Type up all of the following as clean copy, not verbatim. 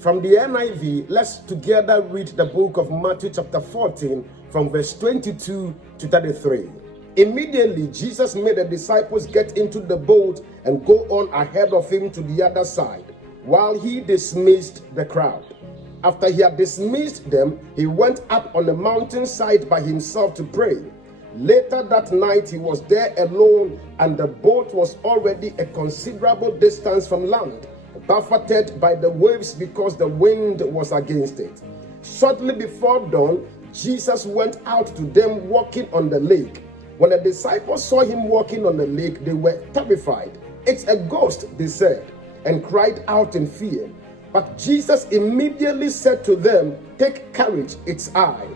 From the NIV, let's together read the book of Matthew chapter 14 from verse 22 to 33. Immediately, Jesus made the disciples get into the boat and go on ahead of him to the other side, while he dismissed the crowd. After he had dismissed them, he went up on a mountainside by himself to pray. Later that night, he was there alone, and the boat was already a considerable distance from land, buffeted by the waves because the wind was against it. Shortly before dawn, Jesus went out to them walking on the lake. When the disciples saw him walking on the lake, they were terrified. "It's a ghost," they said, and cried out in fear. But Jesus immediately said to them, "Take courage, it's I.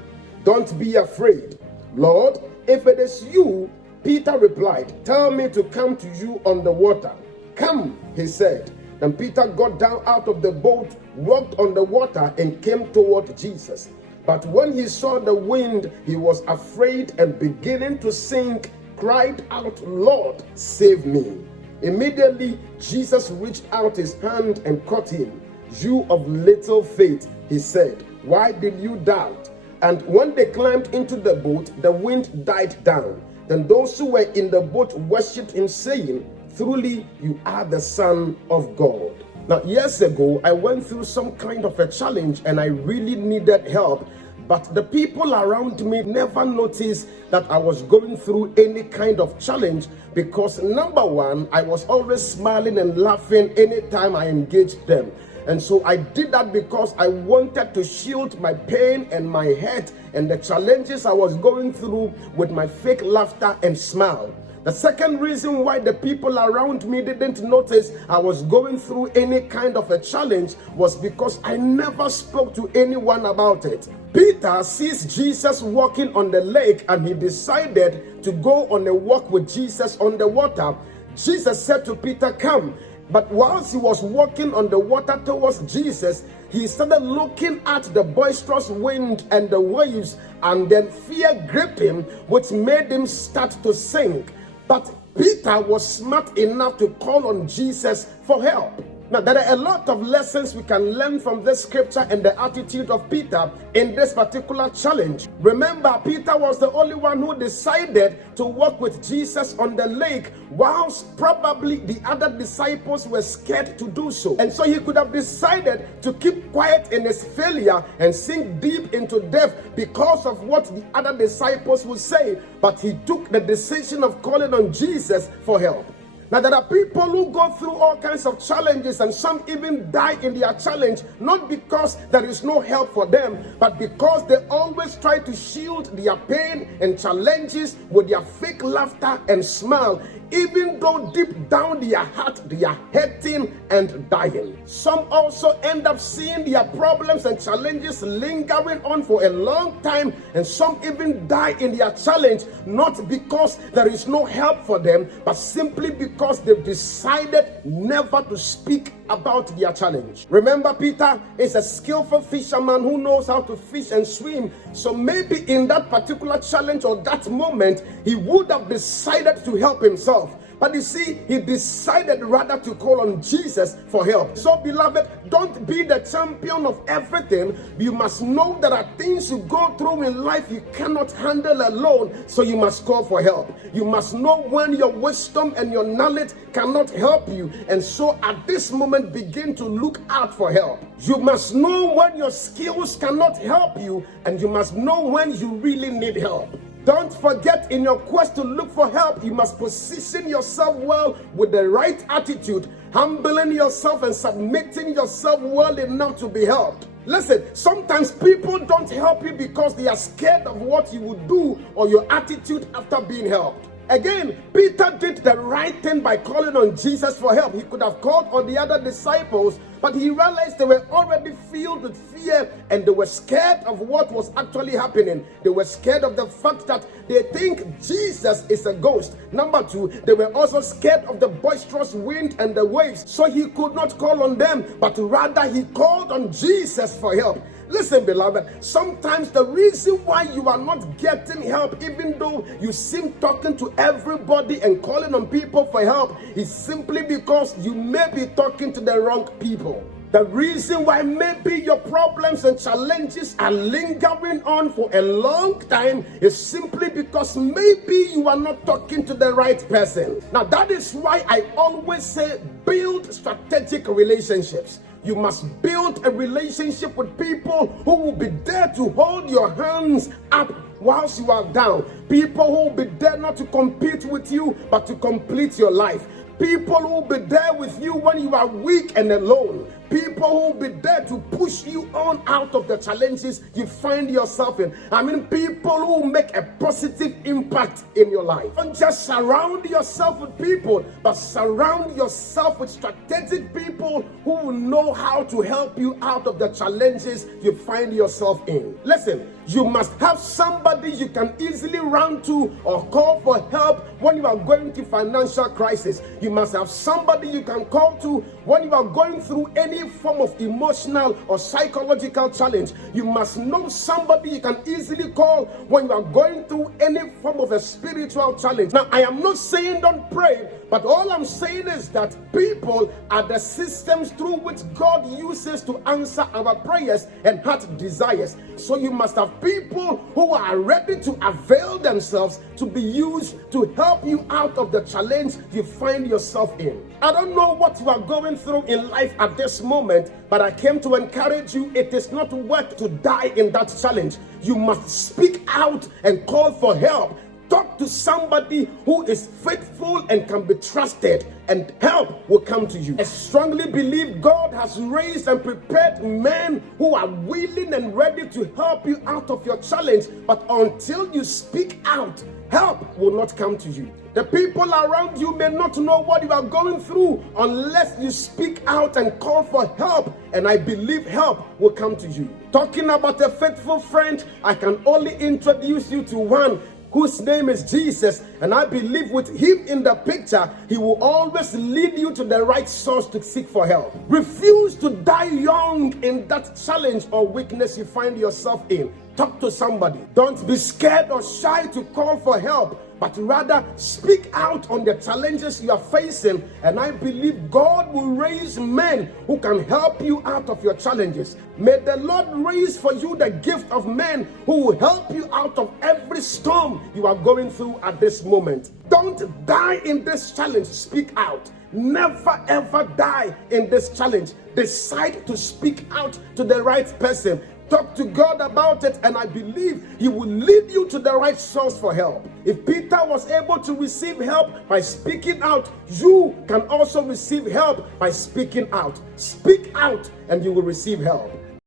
Don't be afraid." "Lord, if it is you," Peter replied, "tell me to come to you on the water." "Come," he said. Then Peter got down out of the boat, walked on the water, and came toward Jesus. But when he saw the wind, he was afraid and beginning to sink, cried out, "Lord, save me." Immediately, Jesus reached out his hand and caught him. "You of little faith," he said, "why did you doubt?" And when they climbed into the boat, the wind died down. Then those who were in the boat worshipped him, saying, "Truly, you are the Son of God." Now, years ago, I went through some kind of a challenge and I really needed help. But the people around me never noticed that I was going through any kind of challenge because, number one, I was always smiling and laughing anytime I engaged them. And so I did that because I wanted to shield my pain and my hurt and the challenges I was going through with my fake laughter and smile. The second reason why the people around me didn't notice I was going through any kind of a challenge was because I never spoke to anyone about it. Peter sees Jesus walking on the lake and he decided to go on a walk with Jesus on the water. Jesus said to Peter, "Come." But whilst he was walking on the water towards Jesus, he started looking at the boisterous wind and the waves, and then fear gripped him, which made him start to sink. But Peter was smart enough to call on Jesus for help. Now, there are a lot of lessons we can learn from this scripture and the attitude of Peter in this particular challenge. Remember, Peter was the only one who decided to walk with Jesus on the lake, whilst probably the other disciples were scared to do so. And so he could have decided to keep quiet in his failure and sink deep into death because of what the other disciples would say. But he took the decision of calling on Jesus for help. Now, there are people who go through all kinds of challenges, and some even die in their challenge, not because there is no help for them, but because they always try to shield their pain and challenges with their fake laughter and smile, even though deep down their heart they are hurting and dying. Some also end up seeing their problems and challenges lingering on for a long time, and some even die in their challenge, not because there is no help for them, but simply because they've decided never to speak about their challenge. Remember, Peter is a skillful fisherman who knows how to fish and swim. So maybe in that particular challenge or that moment, he would have decided to help himself. But you see, he decided rather to call on Jesus for help. So, beloved, don't be the champion of everything. You must know there are things you go through in life you cannot handle alone, so you must call for help. You must know when your wisdom and your knowledge cannot help you, and so at this moment begin to look out for help. You must know when your skills cannot help you, and you must know when you really need help. Don't forget, in your quest to look for help, you must position yourself well with the right attitude, humbling yourself and submitting yourself well enough to be helped. Listen, sometimes people don't help you because they are scared of what you would do or your attitude after being helped. Again, Peter did the right thing by calling on Jesus for help. He could have called on the other disciples, but he realized they were already filled with fear and they were scared of what was actually happening. They were scared of the fact that they think Jesus is a ghost. Number two, they were also scared of the boisterous wind and the waves. So he could not call on them, but rather he called on Jesus for help. Listen, beloved, sometimes the reason why you are not getting help, even though you seem talking to everybody and calling on people for help, is simply because you may be talking to the wrong people. The reason why maybe your problems and challenges are lingering on for a long time is simply because maybe you are not talking to the right person. Now, that is why I always say build strategic relationships. You must build a relationship with people who will be there to hold your hands up whilst you are down. People who will be there not to compete with you, but to complete your life. People who will be there with you when you are weak and alone. People who will be there to push you on out of the challenges you find yourself in. I mean, people who will make a positive impact in your life. Don't just surround yourself with people, but surround yourself with strategic people who will know how to help you out of the challenges you find yourself in. Listen, you must have somebody you can easily run to or call for help when you are going through financial crisis. You must have somebody you can call to when you are going through any form of emotional or psychological challenge. You must know somebody you can easily call when you are going through any form of a spiritual challenge. Now, I am not saying don't pray, but all I'm saying is that people are the systems through which God uses to answer our prayers and heart desires. So you must have people who are ready to avail themselves to be used to help you out of the challenge you find yourself in. I don't know what you are going through in life at this moment, but I came to encourage you. It is not worth to die in that challenge. You must speak out and call for help. Talk to somebody who is faithful and can be trusted, and help will come to you. I strongly believe God has raised and prepared men who are willing and ready to help you out of your challenge, but until you speak out, help will not come to you. The people around you may not know what you are going through unless you speak out and call for help, and I believe help will come to you. Talking about a faithful friend, I can only introduce you to one whose name is Jesus, and I believe with him in the picture, he will always lead you to the right source to seek for help. Refuse to die young in that challenge or weakness you find yourself in. Talk to somebody. Don't be scared or shy to call for help, but rather speak out on the challenges you are facing, and I believe God will raise men who can help you out of your challenges. May the Lord raise for you the gift of men who will help you out of every storm you are going through at this moment. Don't die in this challenge. Speak out. Never ever die in this challenge. Decide to speak out to the right person. Talk to God about it, and I believe he will lead you to the right source for help. If Peter was able to receive help by speaking out, you can also receive help by speaking out. Speak out and you will receive help.